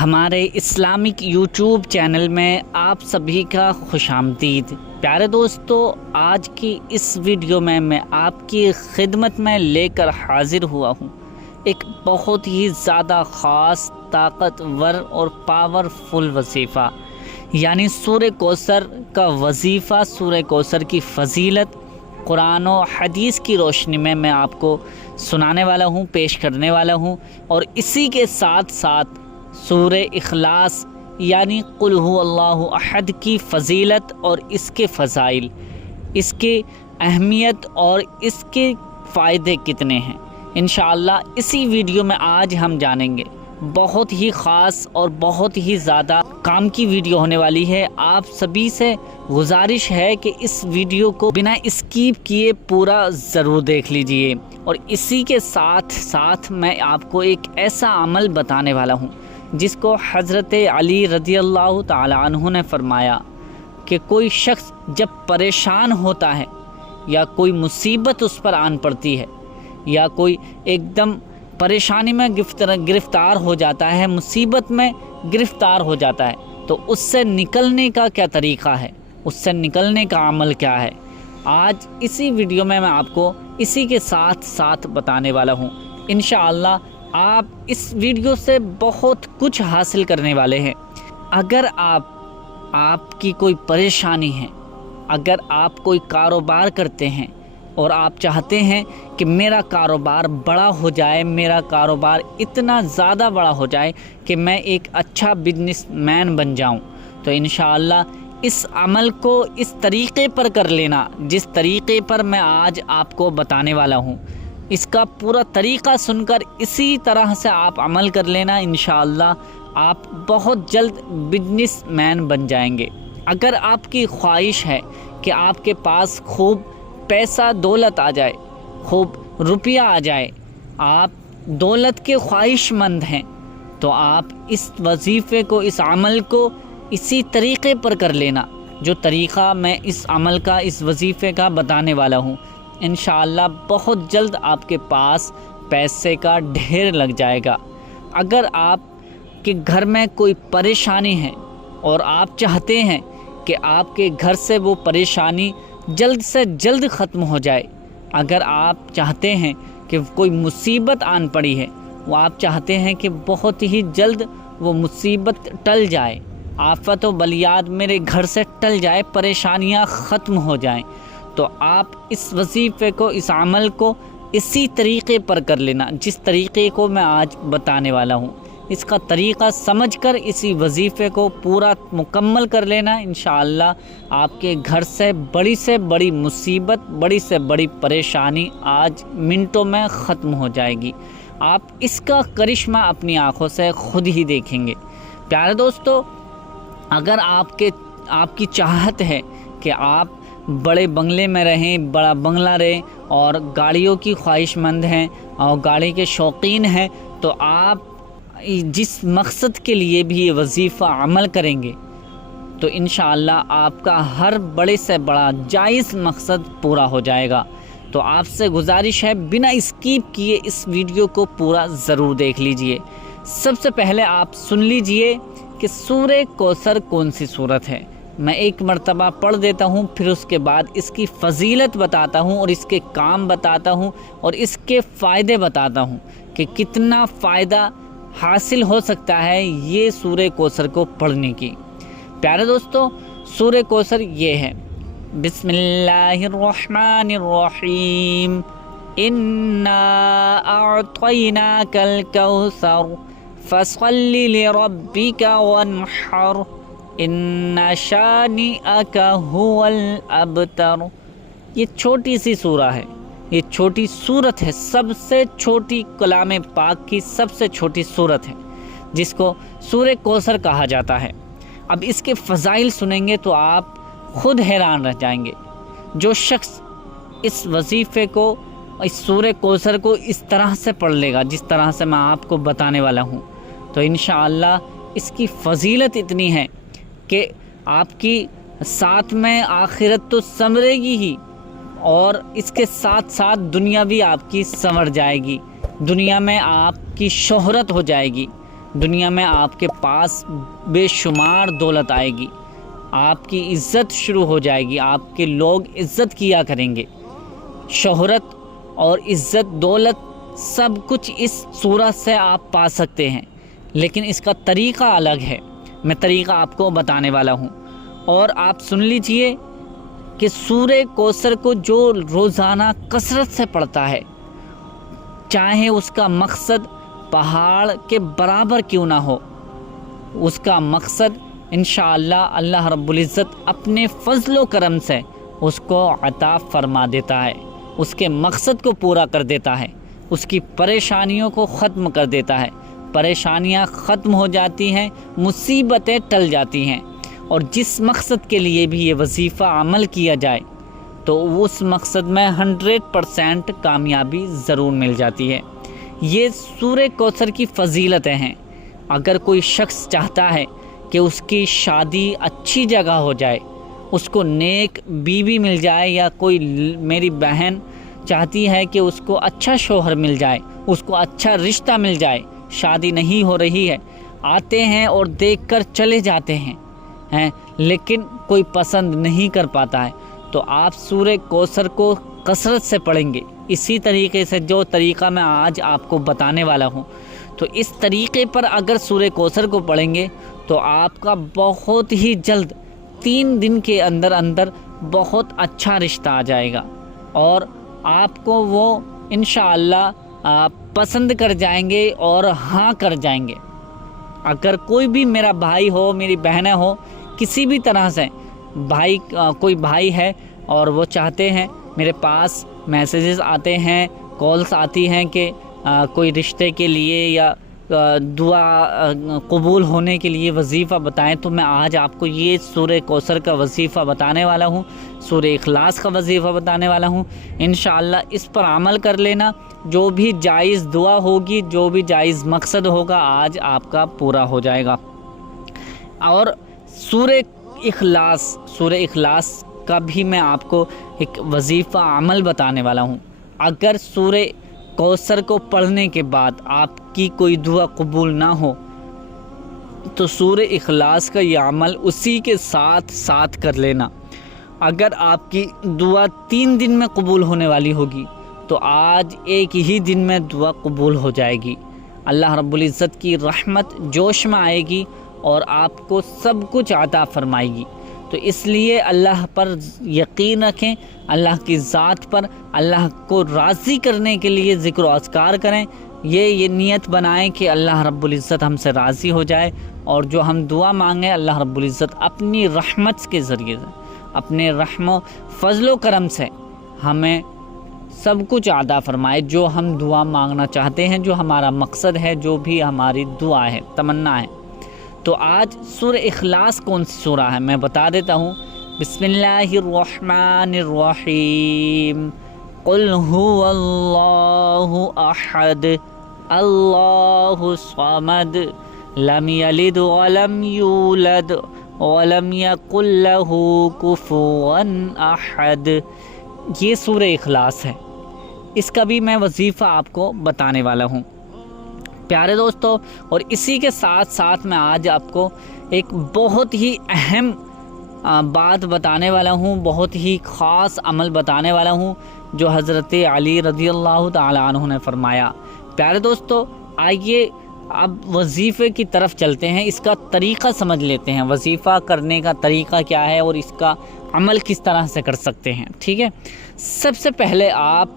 ہمارے Islamic YouTube channel میں آپ سبھی کا خوش آمدید۔ پیارے دوستو، آج کی اس ویڈیو میں آپ کی خدمت میں لے کر حاضر ہوا ہوں ایک بہت ہی زیادہ خاص، طاقتور اور پاورفل وظیفہ، یعنی سورہ کوثر کا وظیفہ، سورہ کوثر کی فضیلت قرآن و حدیث کی روشنی میں آپ کو سنانے والا ہوں، پیش کرنے والا ہوں، اور اسی کے ساتھ ساتھ سورہ اخلاص یعنی قل هو اللہ احد کی فضیلت اور اس کے فضائل، اس کی اہمیت اور اس کے فائدے کتنے ہیں، انشاءاللہ اسی ویڈیو میں آج ہم جانیں گے۔ بہت ہی خاص اور بہت ہی زیادہ کام کی ویڈیو ہونے والی ہے۔ آپ سبھی سے گزارش ہے کہ اس ویڈیو کو بنا اسکیپ کیے پورا ضرور دیکھ لیجئے، اور اسی کے ساتھ ساتھ میں آپ کو ایک ایسا عمل بتانے والا ہوں جس کو حضرت علی رضی اللہ تعالی عنہ نے فرمایا کہ کوئی شخص جب پریشان ہوتا ہے یا کوئی مصیبت اس پر آن پڑتی ہے یا کوئی ایک دم پریشانی میں گرفتار ہو جاتا ہے، مصیبت میں گرفتار ہو جاتا ہے، تو اس سے نکلنے کا کیا طریقہ ہے، اس سے نکلنے کا عمل کیا ہے، آج اسی ویڈیو میں آپ کو اسی کے ساتھ ساتھ بتانے والا ہوں۔ انشاءاللہ آپ اس ویڈیو سے بہت کچھ حاصل کرنے والے ہیں۔ اگر آپ کی کوئی پریشانی ہے، اگر آپ کوئی کاروبار کرتے ہیں اور آپ چاہتے ہیں کہ میرا کاروبار بڑا ہو جائے، میرا کاروبار اتنا زیادہ بڑا ہو جائے کہ میں ایک اچھا بزنس مین بن جاؤں، تو انشاءاللہ اس عمل کو اس طریقے پر کر لینا جس طریقے پر میں آج آپ کو بتانے والا ہوں۔ اس کا پورا طریقہ سن کر اسی طرح سے آپ عمل کر لینا، انشاءاللہ آپ بہت جلد بزنس مین بن جائیں گے۔ اگر آپ کی خواہش ہے کہ آپ کے پاس خوب پیسہ دولت آ جائے، خوب روپیہ آ جائے، آپ دولت کے خواہش مند ہیں، تو آپ اس وظیفے کو، اس عمل کو اسی طریقے پر کر لینا جو طریقہ میں اس عمل کا، اس وظیفے کا بتانے والا ہوں۔ انشاءاللہ بہت جلد آپ کے پاس پیسے کا ڈھیر لگ جائے گا۔ اگر آپ کے گھر میں کوئی پریشانی ہے اور آپ چاہتے ہیں کہ آپ کے گھر سے وہ پریشانی جلد سے جلد ختم ہو جائے، اگر آپ چاہتے ہیں کہ کوئی مصیبت آن پڑی ہے، وہ آپ چاہتے ہیں کہ بہت ہی جلد وہ مصیبت ٹل جائے، آفت و بلیات میرے گھر سے ٹل جائے، پریشانیاں ختم ہو جائیں، تو آپ اس وظیفے کو، اس عمل کو اسی طریقے پر کر لینا جس طریقے کو میں آج بتانے والا ہوں۔ اس کا طریقہ سمجھ کر اسی وظیفے کو پورا مکمل کر لینا، انشاءاللہ آپ کے گھر سے بڑی مصیبت، بڑی سے بڑی پریشانی آج منٹوں میں ختم ہو جائے گی۔ آپ اس کا کرشمہ اپنی آنکھوں سے خود ہی دیکھیں گے۔ پیارے دوستو، اگر آپ کی چاہت ہے کہ آپ بڑے بنگلے میں رہیں، بڑا بنگلہ رہیں، اور گاڑیوں کی خواہش مند ہیں اور گاڑی کے شوقین ہیں، تو آپ جس مقصد کے لیے بھی یہ وظیفہ عمل کریں گے تو انشاءاللہ آپ کا ہر بڑے سے بڑا جائز مقصد پورا ہو جائے گا۔ تو آپ سے گزارش ہے بنا اسکیپ کیے اس ویڈیو کو پورا ضرور دیکھ لیجئے۔ سب سے پہلے آپ سن لیجئے کہ سورہ کوثر کون سی سورت ہے۔ میں ایک مرتبہ پڑھ دیتا ہوں، پھر اس کے بعد اس کی فضیلت بتاتا ہوں اور اس کے کام بتاتا ہوں اور اس کے فائدے بتاتا ہوں کہ کتنا فائدہ حاصل ہو سکتا ہے یہ سورہ کوثر کو پڑھنے کی۔ پیارے دوستو، سورہ کوثر یہ ہے: بسم اللہ الرحمن الرحیم، انا اعطیناک الکوثر فصل لربک وانحر ان شانئک هو الابتر۔ یہ چھوٹی سی سورہ ہے، یہ چھوٹی سورت ہے، سب سے چھوٹی کلام پاک کی سب سے چھوٹی سورت ہے جس کو سورہ کوثر کہا جاتا ہے۔ اب اس کے فضائل سنیں گے تو آپ خود حیران رہ جائیں گے۔ جو شخص اس وظیفے کو، اس سورہ کوثر کو اس طرح سے پڑھ لے گا جس طرح سے میں آپ کو بتانے والا ہوں، تو انشاءاللہ اس کی فضیلت اتنی ہے کہ آپ کی ساتھ میں آخرت تو سنورے گی ہی، اور اس کے ساتھ ساتھ دنیا بھی آپ کی سنور جائے گی، دنیا میں آپ کی شہرت ہو جائے گی، دنیا میں آپ کے پاس بے شمار دولت آئے گی، آپ کی عزت شروع ہو جائے گی، آپ کے لوگ عزت کیا کریں گے۔ شہرت اور عزت، دولت، سب کچھ اس صورت سے آپ پا سکتے ہیں، لیکن اس کا طریقہ الگ ہے۔ میں طریقہ آپ کو بتانے والا ہوں، اور آپ سن لیجئے کہ سورہ کوثر کو جو روزانہ کثرت سے پڑھتا ہے، چاہے اس کا مقصد پہاڑ کے برابر کیوں نہ ہو، اس کا مقصد انشاءاللہ اللہ رب العزت اپنے فضل و کرم سے اس کو عطا فرما دیتا ہے، اس کے مقصد کو پورا کر دیتا ہے، اس کی پریشانیوں کو ختم کر دیتا ہے۔ پریشانیاں ختم ہو جاتی ہیں، مصیبتیں ٹل جاتی ہیں، اور جس مقصد کے لیے بھی یہ وظیفہ عمل کیا جائے تو اس مقصد میں 100% کامیابی ضرور مل جاتی ہے۔ یہ سورہ کوثر کی فضیلتیں ہیں۔ اگر کوئی شخص چاہتا ہے کہ اس کی شادی اچھی جگہ ہو جائے، اس کو نیک بیوی مل جائے، یا کوئی میری بہن چاہتی ہے کہ اس کو اچھا شوہر مل جائے، اس کو اچھا رشتہ مل جائے، شادی نہیں ہو رہی ہے، آتے ہیں اور دیکھ کر چلے جاتے ہیں لیکن کوئی پسند نہیں کر پاتا ہے، تو آپ سورہ کوثر کو کثرت سے پڑھیں گے، اسی طریقے سے جو طریقہ میں آج آپ کو بتانے والا ہوں، تو اس طریقے پر اگر سورہ کوثر کو پڑھیں گے تو آپ کا بہت ہی جلد 3 دن کے اندر اندر بہت اچھا رشتہ آ جائے گا، اور آپ کو وہ انشاءاللہ پسند کر جائیں گے اور ہاں کر جائیں گے۔ اگر کوئی بھی میرا بھائی ہو، میری بہنیں ہو، کسی بھی طرح سے کوئی بھائی ہے اور وہ چاہتے ہیں، میرے پاس میسیجز آتے ہیں، کالز آتی ہیں کہ کوئی رشتے کے لیے یا دعا قبول ہونے کے لیے وظیفہ بتائیں، تو میں آج آپ کو یہ سورہ کوثر کا وظیفہ بتانے والا ہوں، سورہ اخلاص کا وظیفہ بتانے والا ہوں۔ انشاءاللہ اس پر عمل کر لینا، جو بھی جائز دعا ہوگی، جو بھی جائز مقصد ہوگا، آج آپ کا پورا ہو جائے گا۔ اور سورہ اخلاص کا بھی میں آپ کو ایک وظیفہ عمل بتانے والا ہوں۔ اگر سورہ کوثر کو پڑھنے کے بعد آپ کی کوئی دعا قبول نہ ہو تو سورہ اخلاص کا یہ عمل اسی کے ساتھ کر لینا۔ اگر آپ کی دعا 3 دن میں قبول ہونے والی ہوگی تو آج ایک ہی دن میں دعا قبول ہو جائے گی۔ اللہ رب العزت کی رحمت جوش میں آئے گی اور آپ کو سب کچھ عطا فرمائے گی۔ تو اس لیے اللہ پر یقین رکھیں، اللہ کی ذات پر، اللہ کو راضی کرنے کے لیے ذکر و اذکار کریں، یہ نیت بنائیں کہ اللہ رب العزت ہم سے راضی ہو جائے، اور جو ہم دعا مانگیں اللہ رب العزت اپنی رحمت کے ذریعے سے، اپنے رحم و فضل و کرم سے ہمیں سب کچھ عطا فرمائے، جو ہم دعا مانگنا چاہتے ہیں، جو ہمارا مقصد ہے، جو بھی ہماری دعا ہے، تمنا ہے۔ تو آج سورہ اخلاص کون سی سورہ ہے میں بتا دیتا ہوں۔ بسم اللہ الرحمن الرحیم، قل هو اللہ احد اللہ الصمد لم یلد ولم یولد ولم یکن له کفوا احد۔ یہ سورہ اخلاص ہے، اس کا بھی میں وظیفہ آپ کو بتانے والا ہوں پیارے دوستو۔ اور اسی کے ساتھ میں آج آپ کو ایک بہت ہی اہم بات بتانے والا ہوں، بہت ہی خاص عمل بتانے والا ہوں جو حضرت علی رضی اللہ تعالی عنہ نے فرمایا۔ پیارے دوستو، آئیے اب وظیفے کی طرف چلتے ہیں، اس کا طریقہ سمجھ لیتے ہیں، وظیفہ کرنے کا طریقہ کیا ہے اور اس کا عمل کس طرح سے کر سکتے ہیں، ٹھیک ہے۔ سب سے پہلے آپ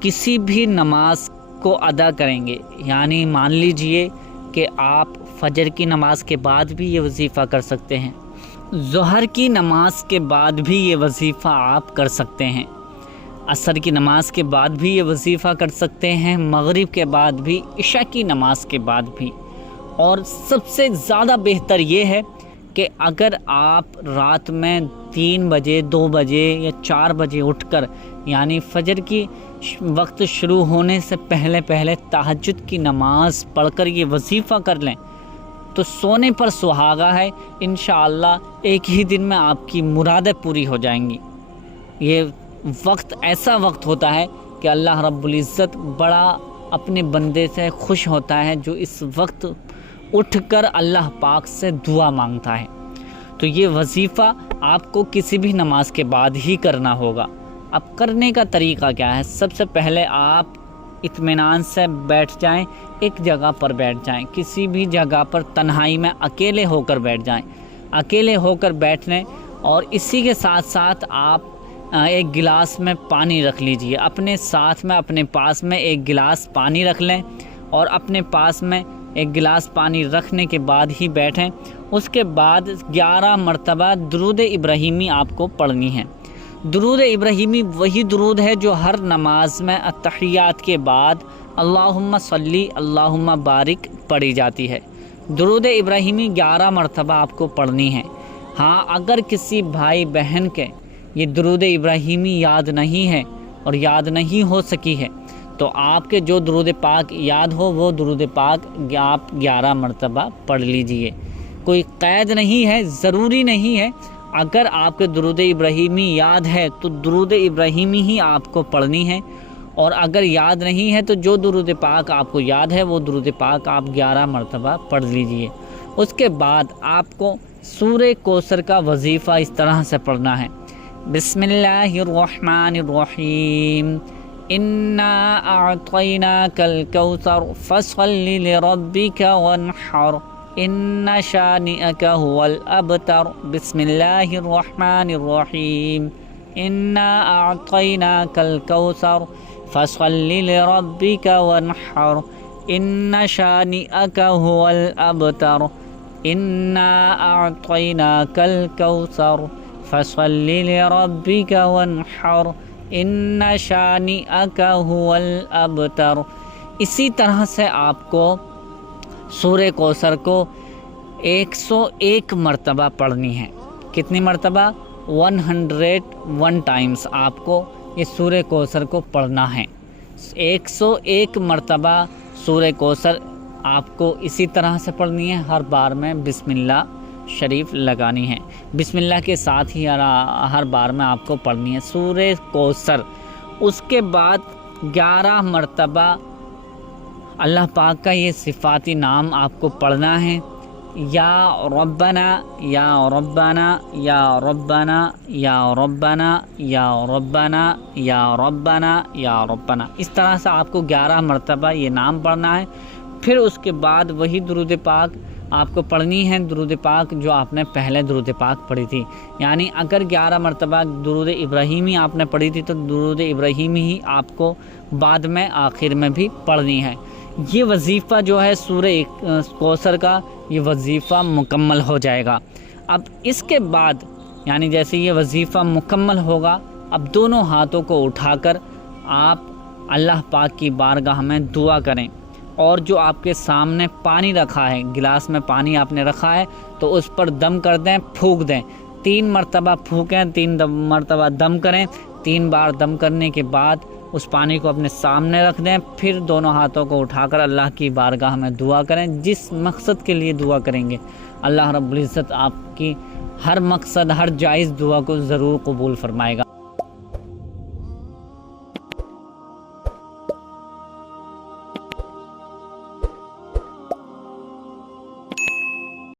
کسی بھی نماز کو ادا کریں گے، یعنی مان لیجئے کہ آپ فجر کی نماز کے بعد بھی یہ وظیفہ کر سکتے ہیں، ظہر کی نماز کے بعد بھی یہ وظیفہ آپ کر سکتے ہیں، عصر کی نماز کے بعد بھی یہ وظیفہ کر سکتے ہیں، مغرب کے بعد بھی، عشاء کی نماز کے بعد بھی۔ اور سب سے زیادہ بہتر یہ ہے کہ اگر آپ رات میں 3 بجے، 2 بجے یا 4 بجے اٹھ کر، یعنی فجر کی وقت شروع ہونے سے پہلے تہجد کی نماز پڑھ کر یہ وظیفہ کر لیں تو سونے پر سہاگا ہے، انشاءاللہ ایک ہی دن میں آپ کی مرادیں پوری ہو جائیں گی۔ یہ وقت ایسا وقت ہوتا ہے کہ اللہ رب العزت بڑا اپنے بندے سے خوش ہوتا ہے جو اس وقت اٹھ کر اللہ پاک سے دعا مانگتا ہے۔ تو یہ وظیفہ آپ کو کسی بھی نماز کے بعد ہی کرنا ہوگا۔ اب کرنے کا طریقہ کیا ہے؟ سب سے پہلے آپ اطمینان سے بیٹھ جائیں، ایک جگہ پر بیٹھ جائیں، کسی بھی جگہ پر تنہائی میں اکیلے ہو کر بیٹھ جائیں، اکیلے ہو کر بیٹھ لیں، اور اسی کے ساتھ ساتھ آپ ایک گلاس میں پانی رکھ لیجئے، اپنے ساتھ میں اپنے پاس میں ایک گلاس پانی رکھ لیں، اور اپنے پاس میں ایک گلاس پانی رکھنے کے بعد ہی بیٹھیں۔ اس کے بعد 11 مرتبہ درود ابراہیمی آپ کو پڑھنی ہے۔ درود ابراہیمی وہی درود ہے جو ہر نماز میں التحیات کے بعد اللہم صلی اللہم بارک پڑھی جاتی ہے۔ درود ابراہیمی 11 مرتبہ آپ کو پڑھنی ہے۔ ہاں، اگر کسی بھائی بہن کے یہ درود ابراہیمی یاد نہیں ہے اور یاد نہیں ہو سکی ہے، تو آپ کے جو درود پاک یاد ہو وہ درود پاک آپ 11 مرتبہ پڑھ لیجئے۔ کوئی قید نہیں ہے، ضروری نہیں ہے۔ اگر آپ کے درود ابراہیمی یاد ہے تو درود ابراہیمی ہی آپ کو پڑھنی ہے، اور اگر یاد نہیں ہے تو جو درود پاک آپ کو یاد ہے وہ درود پاک آپ 11 مرتبہ پڑھ لیجئے۔ اس کے بعد آپ کو سورہ کوثر کا وظیفہ اس طرح سے پڑھنا ہے: بسم اللہ الرحمن الرحیم، انا اعطیناک الکوثر فصل لربک وانحر ان شانئک هو الابتر۔ بسم اللہ الرحمن الرحیم، انا اعطیناک الکوثر فصل لربک وانحر ان شانئک هو الابتر۔ انا اعطیناک الکوثر فصل لربک وانحر ان شانئک هو الابتر۔ اسی طرح سے آپ کو سورہ کوثر کو 101 مرتبہ پڑھنی ہے۔ کتنی مرتبہ؟ 101 ٹائمز آپ کو یہ سورہ کوثر کو پڑھنا ہے۔ 101 مرتبہ سورہ کوثر آپ کو اسی طرح سے پڑھنی ہے، ہر بار میں بسم اللہ شریف لگانی ہے، بسم اللہ کے ساتھ ہی ہر بار میں آپ کو پڑھنی ہے سورہ کوثر۔ اس کے بعد 11 مرتبہ اللہ پاک کا یہ صفاتی نام آپ کو پڑھنا ہے: یا ربنا یا ربنا یا ربنا یا ربنا یا ربنا یا ربنا یا ربنا۔ اس طرح سے آپ کو 11 مرتبہ یہ نام پڑھنا ہے۔ پھر اس کے بعد وہی درود پاک آپ کو پڑھنی ہے، درود پاک جو آپ نے پہلے درود پاک پڑھی تھی۔ یعنی اگر 11 مرتبہ درود ابراہیمی آپ نے پڑھی تھی تو درود ابراہیمی ہی آپ کو بعد میں آخر میں بھی پڑھنی ہے۔ یہ وظیفہ جو ہے سورہ کوثر کا، یہ وظیفہ مکمل ہو جائے گا۔ اب اس کے بعد یعنی جیسے یہ وظیفہ مکمل ہوگا، اب دونوں ہاتھوں کو اٹھا کر آپ اللہ پاک کی بارگاہ میں دعا کریں، اور جو آپ کے سامنے پانی رکھا ہے، گلاس میں پانی آپ نے رکھا ہے، تو اس پر دم کر دیں، پھونک دیں۔ 3 مرتبہ پھونکیں، 3 مرتبہ دم کریں۔ 3 بار دم کرنے کے بعد اس پانی کو اپنے سامنے رکھ دیں، پھر دونوں ہاتھوں کو اٹھا کر اللہ کی بارگاہ میں دعا کریں۔ جس مقصد کے لیے دعا کریں گے اللہ رب العزت آپ کی ہر مقصد، ہر جائز دعا کو ضرور قبول فرمائے گا۔